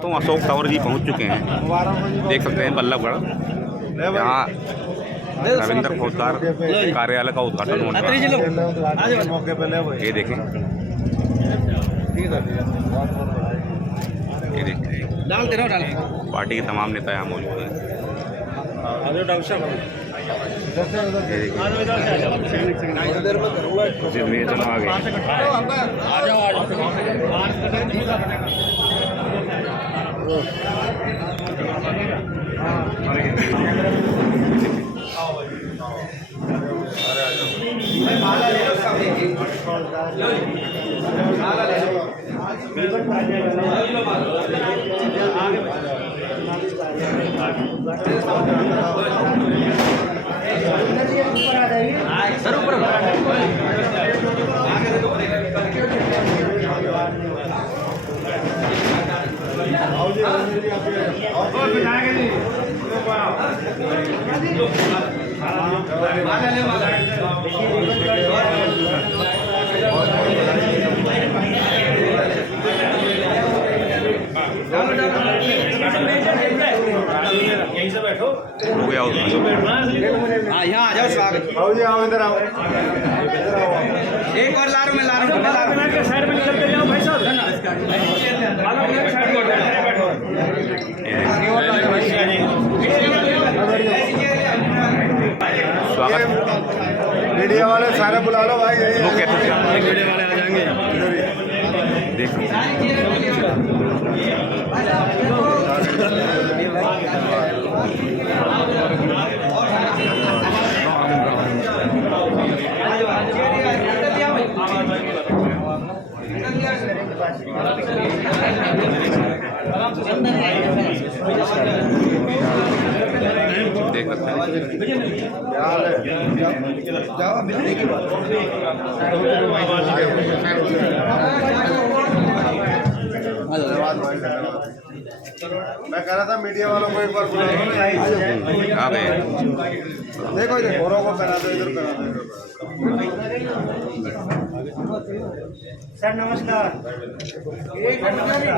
तो अशोक टावर जी पहुंच चुके हैं। देख सकते हैं बल्लभगढ़, यहाँ रविंद्र फौजदार कार्यालय का उद्घाटन होने वाला है। ये देखें, ये देखें, पार्टी के तमाम नेता यहाँ मौजूद हैं। हो गया यहाँ आ जाओ, स्वागत। आओ जी, आओ इधर आओ। एक और ला रहा हूँ, मैं ला रहा हूँ। साइड में निकल के जाओ भाई साहब। स्वागत। मीडिया वाले सारे बुला लो भाई। वो कहते थे मीडिया वाले आ जाएंगे इधर ही। देख सकते हैं। देख सकते हैं। मैं कह रहा था मीडिया वालों को एक बार बुला लो ना। आ गए। देखो इधर घोड़ों को पहना दो, इधर पहना दो। सर नमस्कार।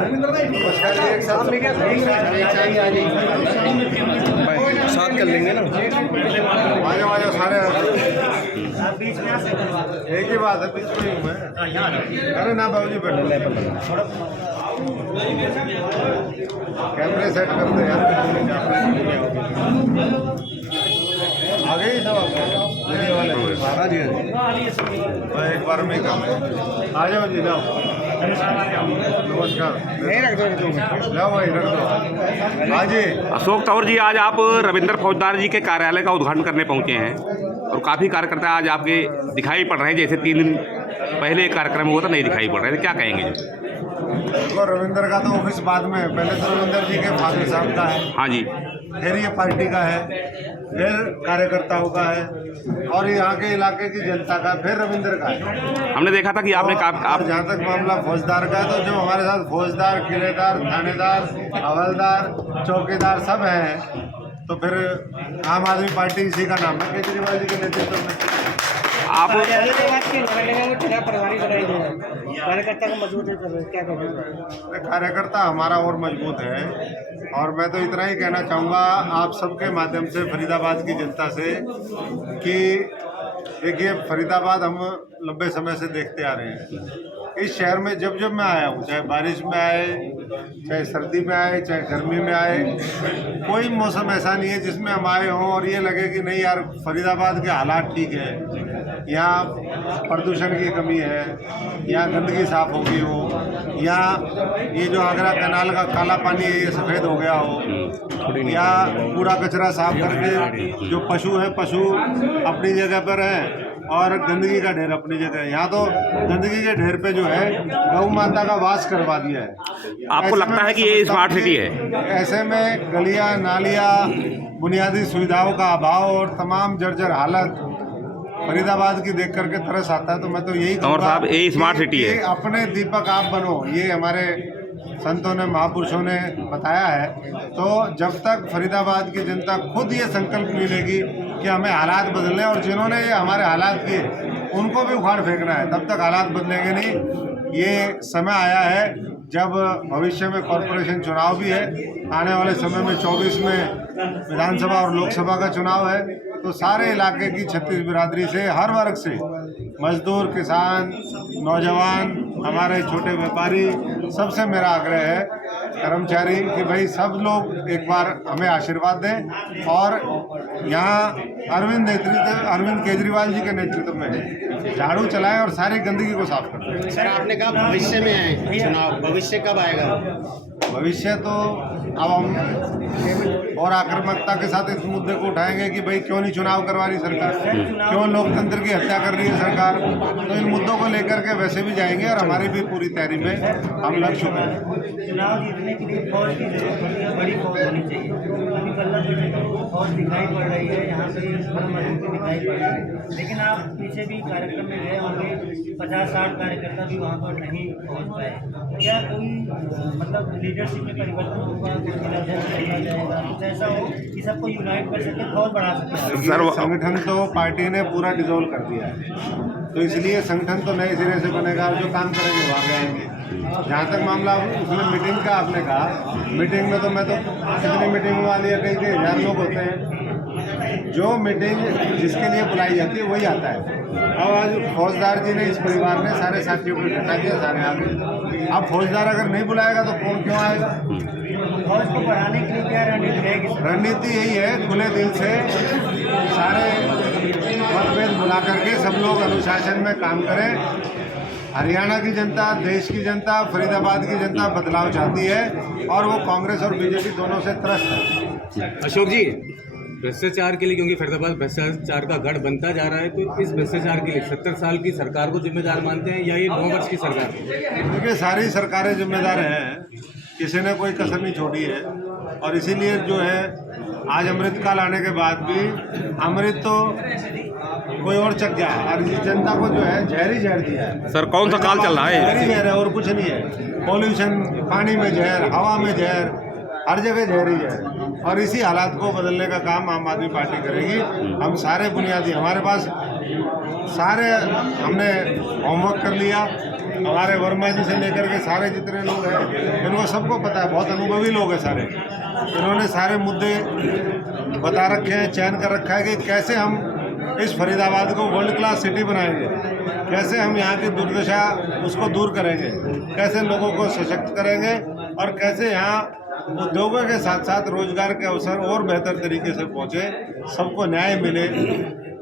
नमस्कार जी, एक साथ साथ कर लेंगे ना। आ जाओ सारे। आप बीच में आ सकते हैं। एक ही बात है, बीच में ही हूँ मैं। अरे ना बाबूजी, बैठो। कैमरे सेट करते हैं। आ गई सब वीडियो वाले। हाँ जी, एक बार में काम है। आ जाओ जी, जाओ। नमस्कार। नहीं रख दो, जाओ भाई, रख दो। हाँ जी। अशोक टावर जी, आज आप रविंद्र फौजदार जी के कार्यालय का उद्घाटन करने पहुंचे हैं और काफ़ी कार्यकर्ता आज आपके दिखाई पड़ रहे हैं। जैसे 3 दिन पहले एक कार्यक्रम हुआ था, नहीं दिखाई पड़ रहे थे, क्या कहेंगे जी? देखो, रविंद्र का तो ऑफिस बाद में है। पहले तो रविंद्र जी के फादर साहब का है, हाँ जी, फिर ये पार्टी का है, फिर कार्यकर्ताओं का है, और यहाँ के इलाके की जनता का, फिर रविंद्र का है। हमने देखा था कि आपने और जहाँ तक मामला फौजदार का है, तो जो हमारे साथ फौजदार, किलेदार, थानेदार, हवलदार, चौकीदार सब हैं, तो फिर आम आदमी पार्टी इसी का नाम है, केजरीवाल जी के नेतृत्व में। आप कार्यकर्ता को मजबूत क्या कहेंगे? कार्यकर्ता हमारा और मजबूत है। और मैं तो इतना ही कहना चाहूँगा आप सबके माध्यम से फरीदाबाद की जनता से कि देखिए, फरीदाबाद हम लंबे समय से देखते आ रहे हैं। इस शहर में जब जब मैं आया हूँ, चाहे बारिश में आए, चाहे सर्दी में आए, चाहे गर्मी में आए, कोई मौसम ऐसा नहीं है जिसमें हम आए हों और ये लगे कि नहीं यार, फरीदाबाद के हालात ठीक है, यहाँ प्रदूषण की कमी है, यहाँ गंदगी साफ हो गई हो, यहाँ ये जो आगरा कैनाल का काला पानी है ये सफ़ेद हो गया हो, या कूड़ा कचरा साफ करके जो पशु है, पशु अपनी जगह पर है और गंदगी का ढेर अपनी जगह है। यहाँ तो गंदगी के ढेर पे जो है गौ माता का वास करवा दिया है। आपको लगता है कि ये स्मार्ट सिटी है? ऐसे में गलियाँ, नालियाँ, बुनियादी सुविधाओं का अभाव और तमाम जर्जर हालत फरीदाबाद की देख करके तरस आता है। तो मैं तो यही कंवर साहब, ये स्मार्ट सिटी है। अपने दीपक आप बनो, ये हमारे संतों ने, महापुरुषों ने बताया है। तो जब तक फरीदाबाद की जनता खुद ये संकल्प नहीं लेगी कि हमें हालात बदलने, और जिन्होंने ये हमारे हालात किए उनको भी उखाड़ फेंकना है, तब तक हालात बदलेंगे नहीं। ये समय आया है जब भविष्य में कॉरपोरेशन चुनाव भी है, आने वाले समय में 24 में विधानसभा और लोकसभा का चुनाव है, तो सारे इलाके की 36 बिरादरी से, हर वर्ग से, मजदूर, किसान, नौजवान, हमारे छोटे व्यापारी, सबसे मेरा आग्रह है, कर्मचारी, कि भाई सब लोग एक बार हमें आशीर्वाद दें और यहाँ अरविंद केजरीवाल जी के नेतृत्व में झाड़ू चलाएं और सारी गंदगी को साफ करें। सर, आपने कहा भविष्य में है चुनाव, भविष्य कब आएगा? भविष्य तो अब हम और आक्रामकता के साथ इस मुद्दे को उठाएंगे कि भाई क्यों नहीं चुनाव करवा रही सरकार, क्यों लोकतंत्र की हत्या कर रही है सरकार। तो इन मुद्दों को लेकर के वैसे भी जाएंगे और हमारी भी पूरी तैयारी में हम लग चुके हैं। चुनाव जीतने के लिए फौज की जरूरत होती है, बड़ी फौज होनी चाहिए। अभी वल्लभ फौज दिखाई पड़ रही है, यहाँ पे मजबूती दिखाई पड़ रही है, लेकिन आप पीछे भी कार्यक्रम में गए होंगे, 50-60 कार्यकर्ता भी वहाँ पर नहीं पहुँच पाए। क्या कोई मतलब लीडरशिप में परिवर्तन होगा, कुछ ऐसा हो कि सबको यूनाइट कर सके, फौज बढ़ा सके? संगठन तो पार्टी ने पूरा डिसॉल्व कर दिया है, तो इसलिए संगठन तो नए सिरे से बनेगा, जो काम करेंगे वो आगे आएंगे। जहाँ तक मामला उसमें मीटिंग का आपने कहा, मीटिंग में तो मैं तो कितनी मीटिंग वाली है, कई 1000 लोग होते हैं। जो मीटिंग जिसके लिए बुलाई जाती है वही आता है। अब आज फौजदार जी ने, इस परिवार ने सारे साथियों को इकट्ठा किया, सारे आ गए। अब फौजदार अगर नहीं बुलाएगा तो कौन क्यों आएगा? फौज को बढ़ाने के लिए क्या रणनीति रहेगी? रणनीति यही है, खुले दिल से सारे मतभेद बुला करके सब लोग अनुशासन में काम करें। हरियाणा की जनता, देश की जनता, फरीदाबाद की जनता बदलाव चाहती है और वो कांग्रेस और बीजेपी दोनों से त्रस्त है। अशोक जी, भ्रष्टाचार के लिए, क्योंकि फरीदाबाद भ्रष्टाचार का गढ़ बनता जा रहा है, तो इस भ्रष्टाचार के लिए 70 साल की सरकार को जिम्मेदार मानते हैं या ये 9 वर्ष की सरकार? देखिए, सारी सरकारें जिम्मेदार हैं, किसी ने कोई कसर नहीं छोड़ी है। और इसीलिए जो है, आज अमृतकाल आने के बाद भी अमृत तो कोई और चख गया और इस जनता को जो है जहर ही जहर दिया है। सर, कौन सा काल चल रहा है? जहर ही जहर है और कुछ नहीं है। पॉल्यूशन, पानी में जहर, हवा में जहर, हर जगह जहर ही जहर। और इसी हालात को बदलने का काम आम आदमी पार्टी करेगी। हम सारे बुनियादी, हमारे पास सारे, हमने होमवर्क कर लिया, हमारे वर्मा जी से लेकर के सारे जितने लोग हैं, इनको सबको पता है, बहुत अनुभवी लोग हैं सारे। इन्होंने सारे मुद्दे बता रखे हैं, चयन कर रखा है कि कैसे हम इस फरीदाबाद को वर्ल्ड क्लास सिटी बनाएंगे, कैसे हम यहाँ की दुर्दशा उसको दूर करेंगे, कैसे लोगों को सशक्त करेंगे और कैसे यहाँ उद्योगों के साथ साथ रोजगार के अवसर और बेहतर तरीके से पहुँचे, सबको न्याय मिले।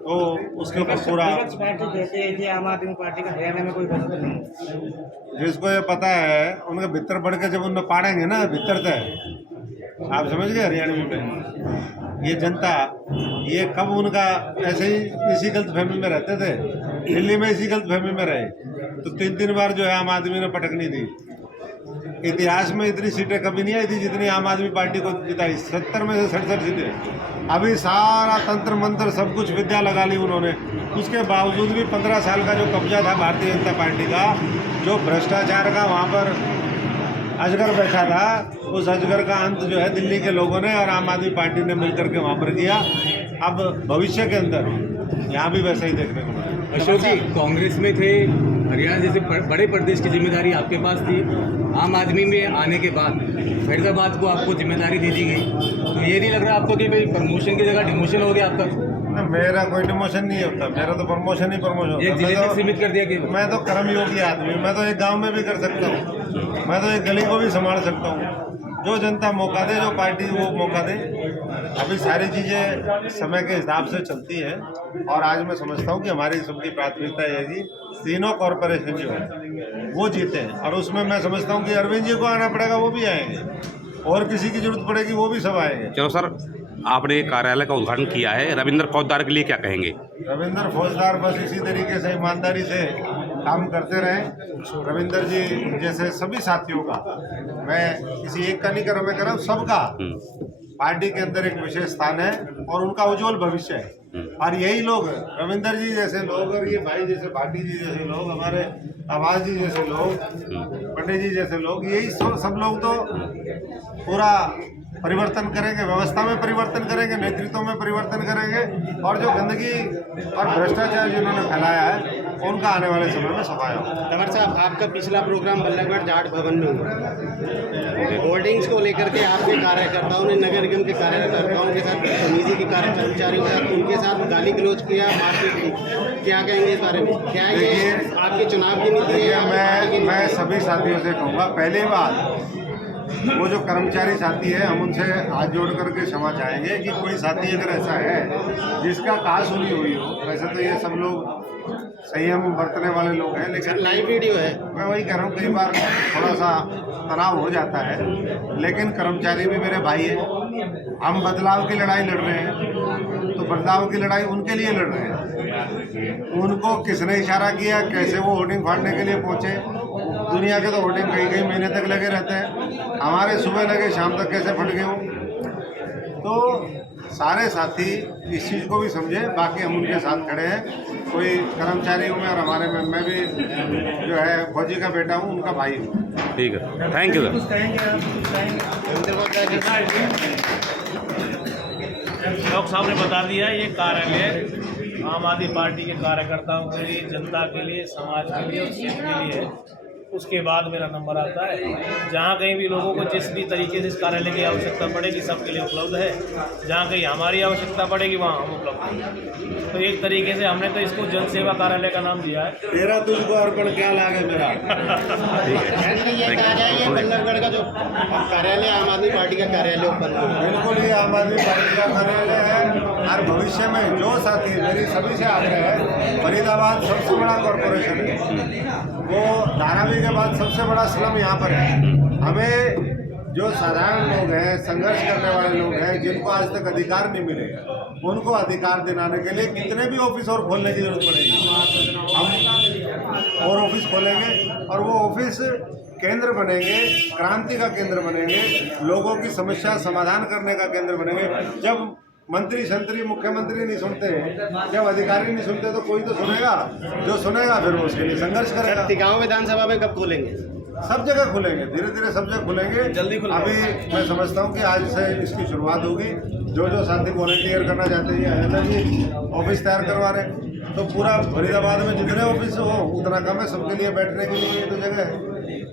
तो उसके ऊपर पूरा, आम आदमी पार्टी का हरियाणा में कोई बदलाव नहीं, जिसको ये पता है उनके भीतर बढ़ के जब उन्हें पाड़ेंगे ना भीतर से, आप समझ गए हरियाणवी में। ये जनता, ये कब उनका ऐसे ही इसी गलतफहमी में रहते थे, दिल्ली में इसी गलतफहमी में रहे, तो 3 बार जो है आम आदमी ने पटकनी दी। इतिहास में इतनी सीटें कभी नहीं आई थी जितनी आम आदमी पार्टी को जिताई, 70 में से 67 सीटें। अभी सारा तंत्र मंत्र सब कुछ विद्या लगा ली उन्होंने, उसके बावजूद भी 15 साल का जो कब्जा था भारतीय जनता पार्टी का, जो भ्रष्टाचार का वहाँ पर अजगर बैठा था, उस अजगर का अंत जो है दिल्ली के लोगों ने और आम आदमी पार्टी ने मिलकर के वहाँ पर किया। अब भविष्य के अंदर यहाँ भी वैसा ही देखने को मिला। अशोक जी, कांग्रेस में थे, हरियाणा जैसे बड़े प्रदेश की जिम्मेदारी आपके पास थी, आम आदमी में आने के बाद फरीदाबाद को आपको जिम्मेदारी दे दी गई, तो ये नहीं लग रहा आपको कि भाई प्रमोशन की जगह डिमोशन हो गया आपका? मेरा कोई डिमोशन नहीं होता, मेरा तो प्रमोशन ही प्रमोशन होता। एक जिले तक सीमित कर दिया गया। मैं तो कर्मयोगी आदमी हूँ, मैं तो एक गांव में भी कर सकता हूँ, मैं तो एक गली को भी संभाल सकता हूँ। जो जनता मौका दे, जो पार्टी वो मौका दे। अभी सारी चीज़ें समय के हिसाब से चलती हैं और आज मैं समझता हूँ कि हमारी सबकी प्राथमिकता ये है कि तीनों कॉरपोरेशन जो है वो जीते हैं और उसमें मैं समझता हूँ कि अरविंद जी को आना पड़ेगा, वो भी आएंगे, और किसी की जरूरत पड़ेगी वो भी सब आएंगे। चलो सर, आपने कार्यालय का उद्घाटन किया है, रविंद्र फौजदार के लिए क्या कहेंगे? रविंद्र फौजदार बस इसी तरीके से ईमानदारी से काम करते रहें। रविंद्र जी जैसे सभी साथियों का, मैं किसी एक का नहीं कर रहा, मैं कर रहा हूँ सबका, पार्टी के अंदर एक विशेष स्थान है और उनका उज्जवल भविष्य है। और यही लोग, रविंद्र जी जैसे लोग और ये भाई जैसे भाटी जी जैसे लोग, हमारे आवाज जी जैसे लोग, पंडित जी जैसे लोग, यही सब लोग तो पूरा परिवर्तन करेंगे, व्यवस्था में परिवर्तन करेंगे, नेतृत्व में परिवर्तन करेंगे और जो गंदगी और भ्रष्टाचार जिन्होंने फैलाया है उनका आने वाले समय में सफाया होगा। तंवर साहब, आपका पिछला प्रोग्राम बल्लभगढ़ जाट भवन में हुआ। होर्डिंग्स को लेकर के आपके कार्यकर्ताओं ने नगर निगम के कार्यकर्ताओं के साथ, समिति के कर्मचारियों के साथ, उनके साथ गाली गलौज किया, मारपीट की। क्या कहेंगे इस बारे में? क्या ये आपके चुनाव की नीति है? मैं सभी साथियों से कहूँगा, पहली बात वो जो कर्मचारी साथी है हम उनसे हाथ जोड़ करके क्षमा चाहेंगे कि कोई साथी अगर ऐसा है जिसका कहा सुनी हुई हो, वैसे तो ये सब लोग संयम बरतने वाले लोग हैं, लेकिन लाइव वीडियो है। मैं वही कह रहा हूँ, कई बार थोड़ा सा तनाव हो जाता है, लेकिन कर्मचारी भी मेरे भाई है। हम बदलाव की लड़ाई लड़ रहे हैं तो बदलाव की लड़ाई उनके लिए लड़ रहे हैं। उनको किसने इशारा किया, कैसे वो होर्डिंग फाड़ने के लिए पहुँचे? दुनिया के तो होर्डिंग कई महीने तक लगे रहते हैं, हमारे सुबह लगे शाम तक कैसे फट गए हो? तो सारे साथी इस चीज़ को भी समझे, बाकी हम उनके साथ खड़े हैं। कोई कर्मचारी हूँ मैं और हमारे में मैं भी जो है फौजी का बेटा हूँ, उनका भाई हूँ। ठीक है, थैंक यू सर। कुछ कहेंगे आप? कुछ कहेंगे? डॉक्टर साहब ने बता दिया, ये कार्यालय आम आदमी पार्टी के कार्यकर्ताओं के लिए, जनता के लिए, समाज के लिए और क्षेत्र के लिए है। उसके बाद मेरा नंबर आता है। जहाँ कहीं भी लोगों को जिस भी तरीके से इस कार्यालय की आवश्यकता पड़ेगी सबके लिए उपलब्ध है। जहाँ कहीं हमारी आवश्यकता पड़ेगी वहाँ हम उपलब्ध हैं। तो एक तरीके से हमने तो इसको जन सेवा कार्यालय का नाम दिया है। तेरा तुझको अर्पण क्या लागे मेरा। ये कहा जाए ये बल्लभगढ़ का जो कार्यालय आम आदमी पार्टी का कार्यालय ओपन हुआ, बिल्कुल ये आम आदमी पार्टी का कार्यालय है और भविष्य में जो साथी, मेरी सभी से आग्रह है, फरीदाबाद सबसे बड़ा कॉरपोरेशन है, वो धारावी के बाद सबसे बड़ा स्लम यहाँ पर है। हमें जो साधारण लोग हैं, संघर्ष करने वाले लोग हैं, जिनको आज तक अधिकार नहीं मिले, उनको अधिकार दिलाने के लिए कितने भी ऑफिस और खोलने की जरूरत पड़ेगी। हम और ऑफिस खोलेंगे और वो ऑफिस केंद्र बनेंगे, क्रांति का केंद्र बनेंगे, लोगों की समस्या समाधान करने का केंद्र बनेंगे। जब मंत्री संतरी मुख्यमंत्री नहीं सुनते, जब अधिकारी नहीं सुनते, तो कोई तो सुनेगा। जो सुनेगा फिर वो उसके लिए संघर्ष करेगा। टिकाऊ विधानसभा में कब खोलेंगे? सब जगह खुलेंगे, धीरे धीरे सब जगह खुलेंगे, जल्दी खुलेंगे। अभी मैं समझता हूँ कि आज से इसकी शुरुआत होगी। जो जो साथी वॉलंटियर करना चाहते हैं, अजंता जी ऑफिस तैयार करवा रहे हैं, तो पूरा फरीदाबाद में जितने ऑफिस हो उतना कम है, सबके लिए बैठने के लिए तो जगह है।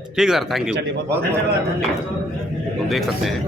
ठीक है सर, थैंक यू। बहुत बहुत तो देख सकते हैं